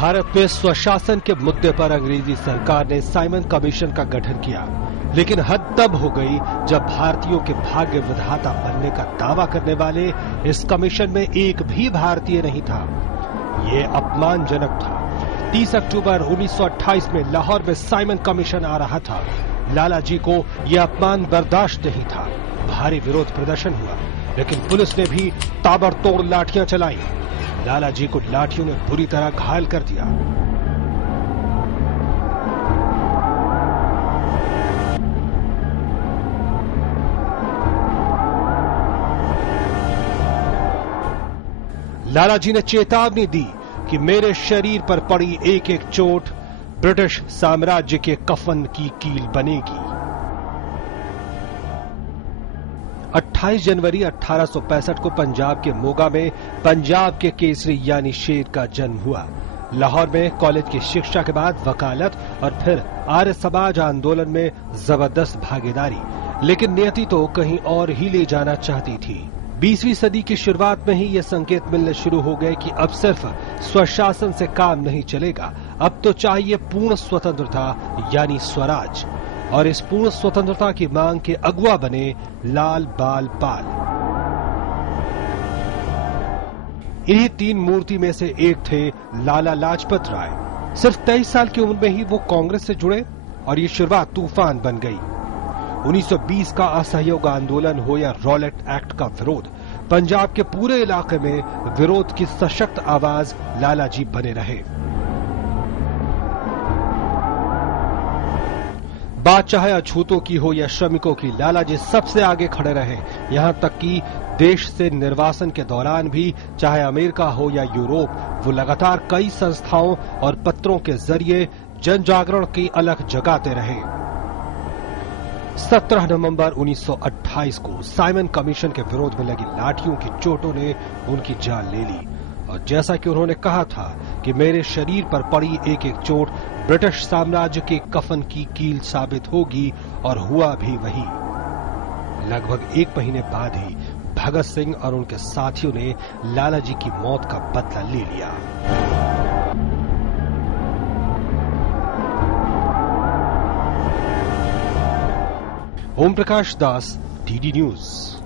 भारत में स्वशासन के मुद्दे पर अंग्रेजी सरकार ने साइमन कमीशन का गठन किया, लेकिन हद तब हो गई जब भारतीयों के भाग्य विधाता बनने का दावा करने वाले इस कमीशन में एक भी भारतीय नहीं था। ये अपमानजनक था। 30 अक्टूबर 1928 में लाहौर में साइमन कमीशन आ रहा था। लालाजी को यह अपमान बर्दाश्त नहीं था। भारी विरोध प्रदर्शन हुआ, लेकिन पुलिस ने भी ताबड़तोड़ लाठियां चलाई। लालाजी को लाठियों ने बुरी तरह घायल कर दिया। लालाजी ने चेतावनी दी कि मेरे शरीर पर पड़ी एक एक चोट ब्रिटिश साम्राज्य के कफन की कील बनेगी। 28 जनवरी 1865 को पंजाब के मोगा में पंजाब के केसरी यानी शेर का जन्म हुआ। लाहौर में कॉलेज की शिक्षा के बाद वकालत और फिर आर्य समाज आंदोलन में जबरदस्त भागीदारी, लेकिन नियति तो कहीं और ही ले जाना चाहती थी। 20वीं सदी की शुरुआत में ही ये संकेत मिलने शुरू हो गए कि अब सिर्फ स्वशासन से काम नहीं चलेगा, अब तो चाहिए पूर्ण स्वतंत्रता यानी स्वराज। और इस पूर्ण स्वतंत्रता की मांग के अगुवा बने लाल बाल पाल। इन्हीं तीन मूर्ति में से एक थे लाला लाजपत राय। सिर्फ 23 साल की उम्र में ही वो कांग्रेस से जुड़े और ये शुरुआत तूफान बन गई। 1920 का असहयोग आंदोलन हो या रॉलेट एक्ट का विरोध, पंजाब के पूरे इलाके में विरोध की सशक्त आवाज लालाजी बने रहे। बात चाहे अछूतों की हो या श्रमिकों की, लालाजी सबसे आगे खड़े रहे। यहां तक कि देश से निर्वासन के दौरान भी, चाहे अमेरिका हो या यूरोप, वो लगातार कई संस्थाओं और पत्रों के जरिए जन जागरण की अलख जगाते रहे। 17 नवंबर 1928 को साइमन कमीशन के विरोध में लगी लाठियों की चोटों ने उनकी जान ले ली। और जैसा कि उन्होंने कहा था कि मेरे शरीर पर पड़ी एक एक चोट ब्रिटिश साम्राज्य के कफन की कील साबित होगी, और हुआ भी वही। लगभग एक महीने बाद ही भगत सिंह और उनके साथियों ने लालाजी की मौत का बदला ले लिया। ओम प्रकाश दास, डीडी न्यूज।